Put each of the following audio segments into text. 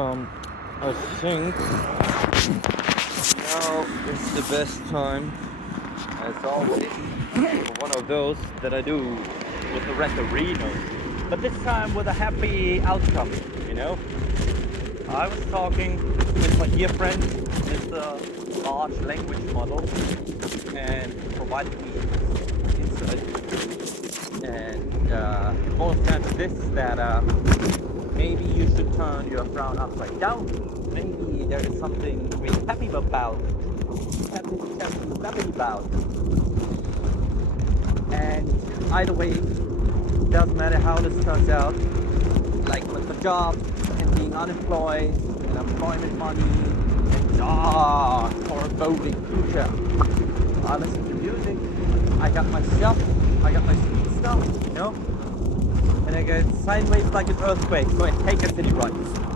I think now is the best time, as always, for one of those that I do with the Retorino. But this time with a happy outcome, you know? I was talking with my dear friend, Mr. Large Language Model, and he provided me insight. And it boils down to this, that maybe you should turn your frown upside down. Maybe there is something to be happy about. Happy about. And either way, doesn't matter how this turns out. Like with the job and being unemployed and employment money and foreboding future. I listen to music. I got my stuff. I got my sweet stuff, you know? And I go sideways like an earthquake. Go ahead, take a city right.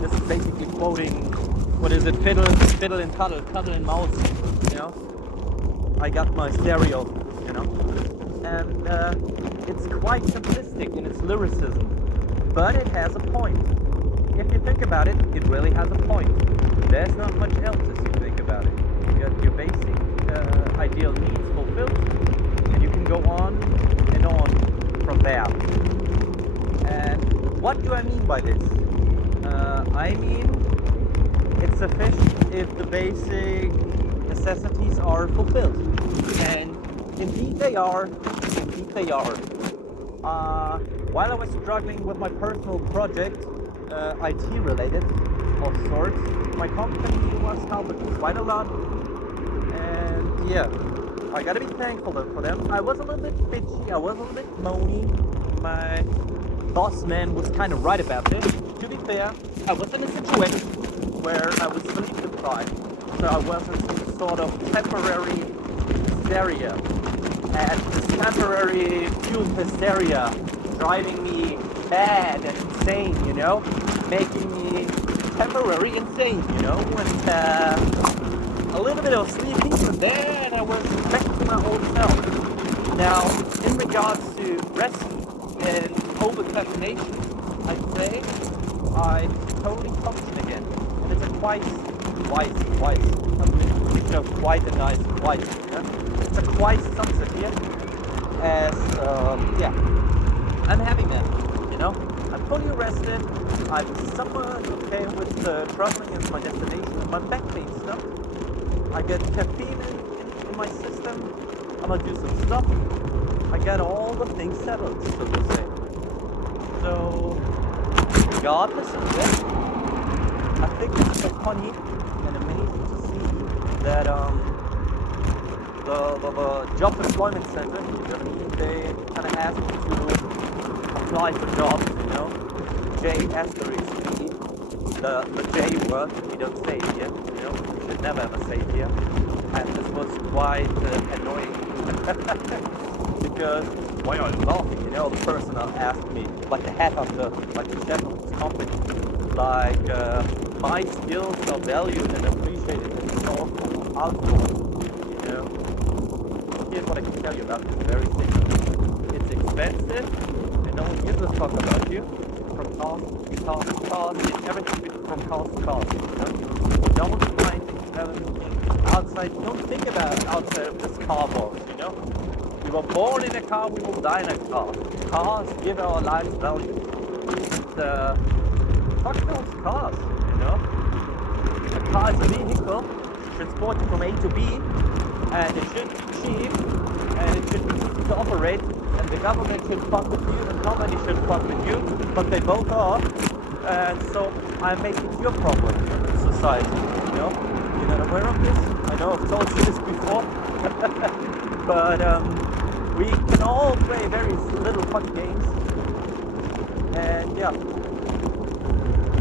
This is basically quoting, what is it, fiddle and cuddle and mouse, you know? I got my stereo, you know? And it's quite simplistic in its lyricism, but it has a point. If you think about it, it really has a point. There's not much else as you think about it. You got your basic ideal needs fulfilled, and you can go on and on from there. And what do I mean by this? I mean, it's sufficient if the basic necessities are fulfilled. And indeed they are. Indeed they are. While I was struggling with my personal project, IT related of sorts, my company was helping me quite a lot. And yeah, I gotta be thankful for them. I was a little bit bitchy, I was a little bit moany. My boss man was kind of right about this. To be fair, I was in a situation where I was sleep deprived, so I was in some sort of temporary hysteria. And this temporary fuel hysteria driving me mad and insane, you know, making me temporary insane, you know, and a little bit of sleepy, but then I was back to my old self. Now, in regards to rest and over-caffeination, I'd say I totally function again, and it's a quite a nice twice, yeah? It's a quite sunset here, as, yeah, I'm having that, you know, I'm fully rested, I'm somewhat okay with traveling into my destination, and my back pain stuff, I get caffeine in my system, I'm gonna do some stuff, I got all the things settled, so to say. So, regardless of this, I think it's so funny and amazing to see that the job employment center in Germany, they kind of ask you to apply for jobs, you know, J asterisk E, the J word, we don't say it here, you know, we should never ever say it here, and this was quite annoying, because, why are you laughing, you know, the person asked me, like the head of like the chef of this company, like, my skills are valued and appreciated in so outdoors, you know. Here's what I can tell you about this very thing. It's expensive, and no one gives a fuck about you. From cost to cost, it's everything from cost to cost, you know. Don't find things outside, don't think about outside of this car box, you know. We were born in a car, we will die in a car. Cars give our lives value. And, fuck those cars, you know. A car is a vehicle to transport you from A to B, and it should be cheap, and it should be easy to operate, and the government should fuck with you, and nobody should fuck with you, but they both are, and so I'm making it your problem in society, you know. You're not aware of this? I know I've told you this before, but we can all play very little fun games, and yeah.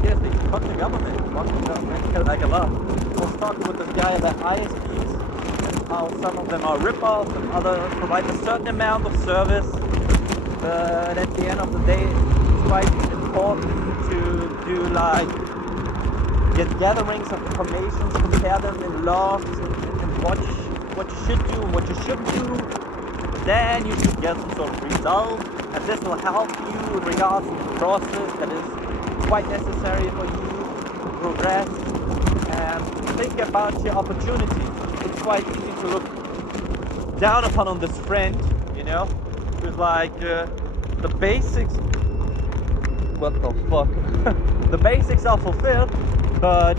Seriously, fuck the government, like a lot. I was talking with this guy about ISPs, and how some of them are rip-offs and others provide a certain amount of service, but at the end of the day, it's quite important to do like, get gatherings of information, compare them in logs, and what you should do and what you shouldn't do. Then you should get some sort of result, and this will help you in regards to the process that is quite necessary for you progress and think about your opportunities. It's quite easy to look down upon on this friend, you know, who's like the basics. What the fuck? The basics are fulfilled, but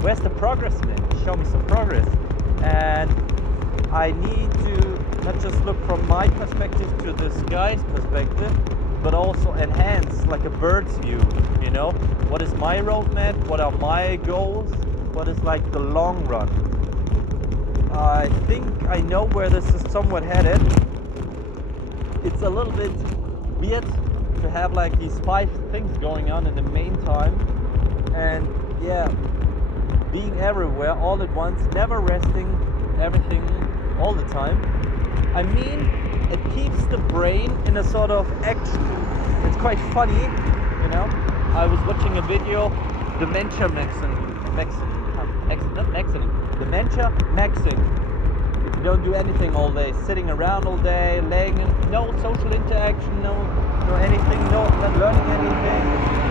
where's the progress, man? Show me some progress. And I need to not just look from my perspective to this guy's perspective, but also enhance like a bird's view, you know? What is my roadmap? What are my goals? What is like the long run? I think I know where this is somewhat headed. It's a little bit weird to have like these 5 things going on in the meantime, and yeah, being everywhere all at once, never resting, everything all the time. I mean, it keeps the brain in a sort of action. It's quite funny, you know. I was watching a video, Dementia Maxing. If you don't do anything all day, sitting around all day, laying in, no social interaction, no anything, not learning anything,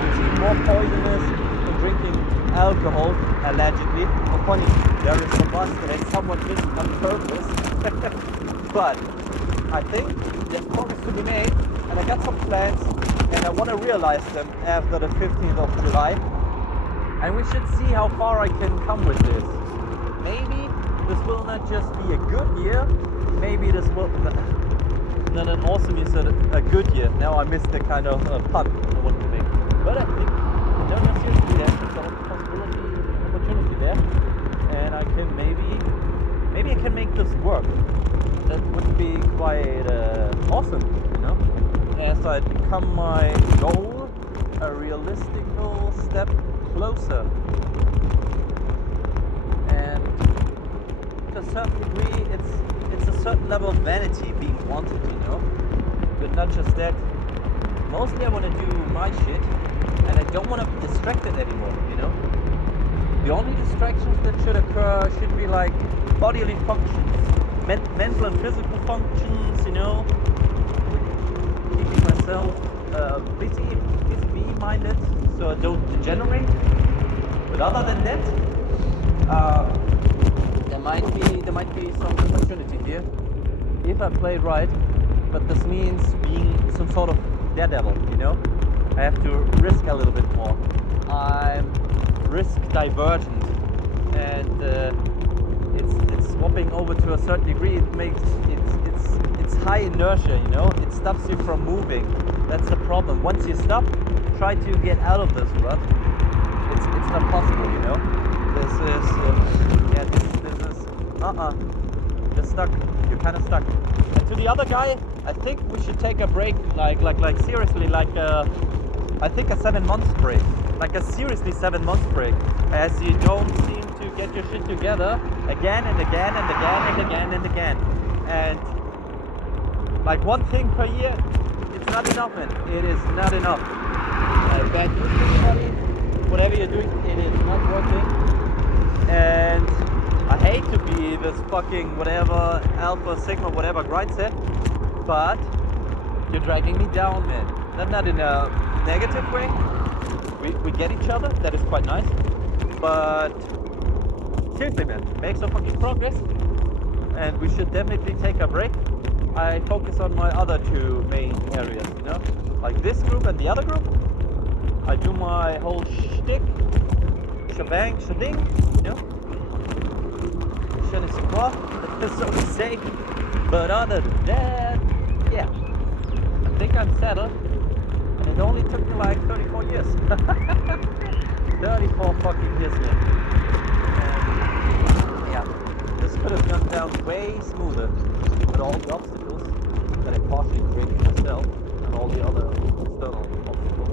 it's even more poisonous than drinking alcohol, allegedly. Oh, funny, there is a bus that has somewhat missed on purpose. But I think there's progress to be made, and I got some plans, and I want to realize them after the 15th of July. And we should see how far I can come with this. Maybe this will not just be a good year, maybe this will not an awesome year, so a good year. Now I missed the kind of pun I wanted to make. But I think, no, seriously, there's a possibility, an opportunity there. And I can maybe I can make this work. That would be quite awesome, you know? As I become my goal, a realistic step closer. And to a certain degree, it's a certain level of vanity being wanted, you know? But not just that. Mostly I want to do my shit, and I don't want to be distracted anymore, you know? The only distractions that should occur should be like bodily functions, mental and physical functions, you know? Keeping myself busy minded, so I don't degenerate. But other than that, there might be some opportunity here if I play it right. But this means being some sort of daredevil, you know. I have to risk a little bit more. I'm risk divergent, and it's swapping over to a certain degree. It makes it's high inertia, you know. It stops you from moving. That's the problem. Once you stop, try to get out of this rut. It's not possible, you know. This is you're stuck. You're kind of stuck. And to the other guy, I think we should take a break. Like seriously, I think a 7 months break. Like a seriously 7 months break, as you don't seem to get your shit together again and again and again and again and again. And like one thing per year, it's not enough, man. It is not enough. Bad news to everybody. Whatever you're doing, it is not working. And I hate to be this fucking whatever alpha sigma whatever grindset, but you're dragging me down, man. Not in a negative way. We get each other. That is quite nice. But seriously, man, make some fucking progress. And we should definitely take a break. I focus on my other 2 main areas, you know, like this group and the other group. I do my whole shtick, shebang, you know, je ne sais quoi, so to say. But other than that, yeah, I think I'm settled, and it only took me like 34 years. 34 fucking years, man. And yeah, this could have gone down way smoother with all the obstacles that I partially created myself and all the other external obstacles.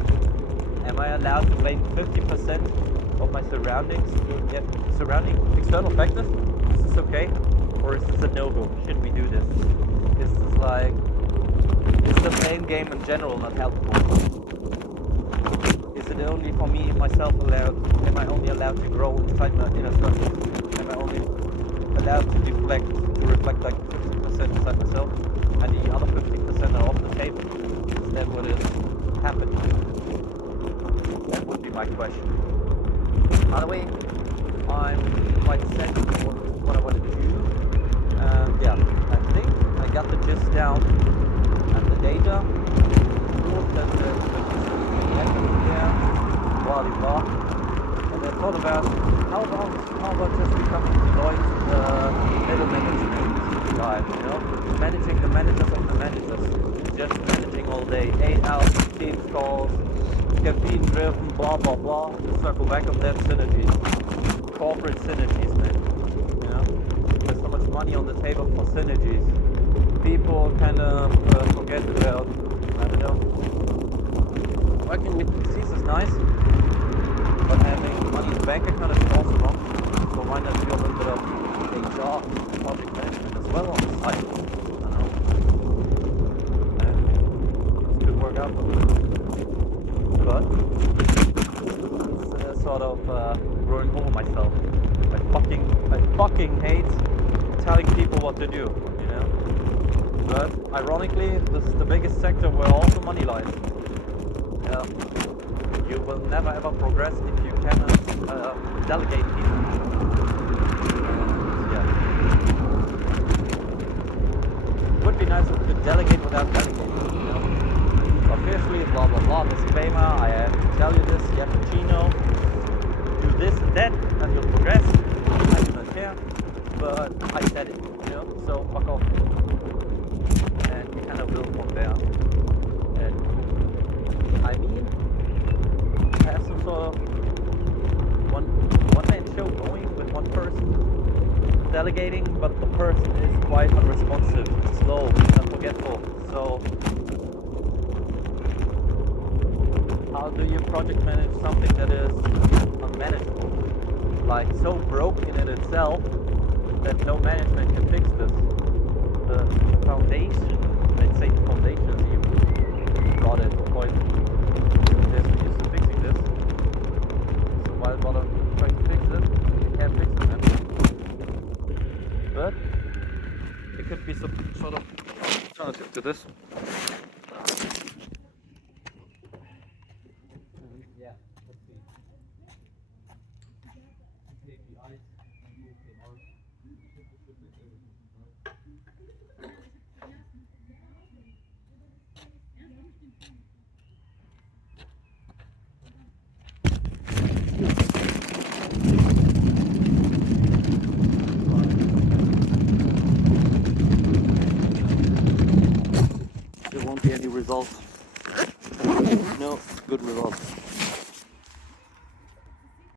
Am I allowed to blame 50% of my surroundings? Yeah, surrounding external factors? Is this okay? Or is this a no-go? Should we do this? Is the playing game in general not helpful? Is it only for me, myself allowed? Am I only allowed to grow inside my inner circle? Am I only allowed to reflect like 50% inside myself? And the other 50% are off the table? Is that what is happening? That would be my question. By the way, I'm quite set on what I want to do. Yeah, I think I got the gist down and the data. Proof that the electricity there, blah blah blah. And I thought about how about just becoming employed middle management guy, you know, managing the managers of the managers, just managing all day, 8 hours, Teams calls, caffeine driven, blah blah blah. To circle back on that synergies, corporate synergies, man. You know, there's so much money on the table for synergies. People kind of forget about, I don't know, working with PCs is nice, but having money in the bank account is also wrong. So why not do a little bit of HR, project management as well on the side? I don't know. And this could work out for me. But it's sort of growing over myself. I fucking hate telling people what to do, you know. But ironically, this is the biggest sector where all the money lies. Yeah. You will never ever progress if you cannot delegate people. Yeah. It would be nice if we could delegate without delegating, you know. Officially, blah blah blah, disclaimer, I have to tell you this, cappuccino, do this and that, and you'll progress. I do not care, but I said it, you know, so fuck off. And you kind of build from there. And I mean, I have some sort of one-man show going with one person delegating, but the person is quite unresponsive, slow, and forgetful. So how do you project manage something that is unmanageable? Like so broken in itself that no management can fix this. The foundation, let's say the foundation is even brought it to a point. There's no use in fixing this. So why bother trying to fix it? You can't fix it, man. But it could be some sort of alternative to this. Yeah, let's see. KPIs, there won't be any results. No good results.